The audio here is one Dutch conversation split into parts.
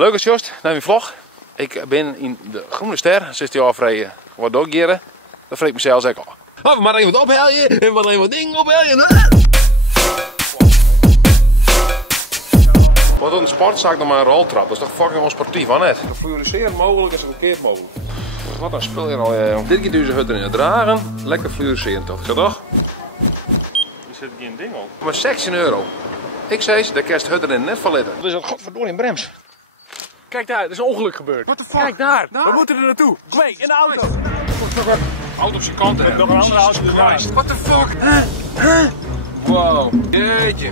Leuk als Jost, naar mijn vlog. Ik ben in de Groene Ster, 16 jaar vrij. Wat doe ik hier? Dat vreet ik mezelf ook al. Oh, we moeten even wat opheljen en wat even wat dingen opheljen. Wat een sportzaak nog maar een roltrap, dat is toch fucking wel sportief, hè net? Zo fluoriserend mogelijk is verkeerd mogelijk. Wat een spul hier al. Dit keer doen ze het erin het dragen. Lekker fluoriserend toch, zo toch? Er zit geen ding op. Maar €16. Ik zei ze, daar kerst het erin net van litten. Dat is een godverdorie in brems. Kijk daar, er is een ongeluk gebeurd. What the fuck? Kijk daar, we moeten er naartoe. Kom mee, in de auto. Auto op zijn kant Met nog een andere auto ernaast. What the fuck? Wow. Jeetje.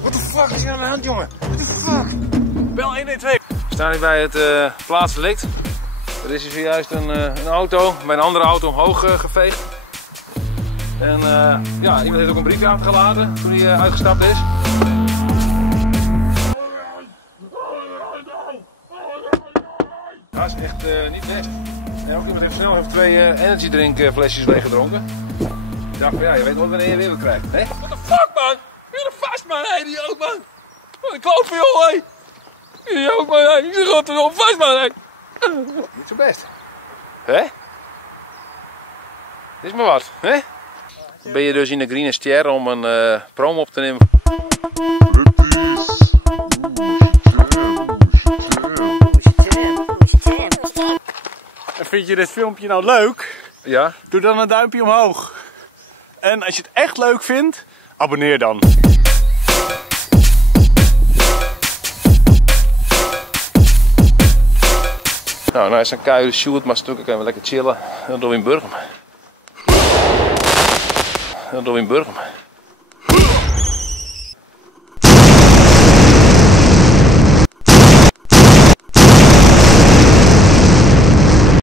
What the fuck is hier aan de hand, jongen? What the fuck? Bel 112. We staan hier bij het plaatsdelict. Er is hier zojuist een auto bij een andere auto omhoog geveegd. En ja, iemand heeft ook een briefje achtergelaten toen hij uitgestapt is. Dat is echt niet best. En ook iemand heeft snel even 2 energy drink flesjes leeggedronken. Ik dacht van ja, je weet nooit wanneer je weer wat krijgt. Hè? What the fuck, man? Weer er vast, man. Hé, die ook, man. Wat een kloot voor jou, hé. Die ook, man. Hé. Ik zeg god, er wel vast, man, hé. Niet zo best. Hè? Is maar wat, hè? Dan ben je dus in de Groene Ster om een promo op te nemen. En vind je dit filmpje nou leuk? Ja? Doe dan een duimpje omhoog. En als je het echt leuk vindt, abonneer dan. Nou, is een keiharde shoot, maar stukken kunnen we lekker chillen. En dan doen we in Burgum.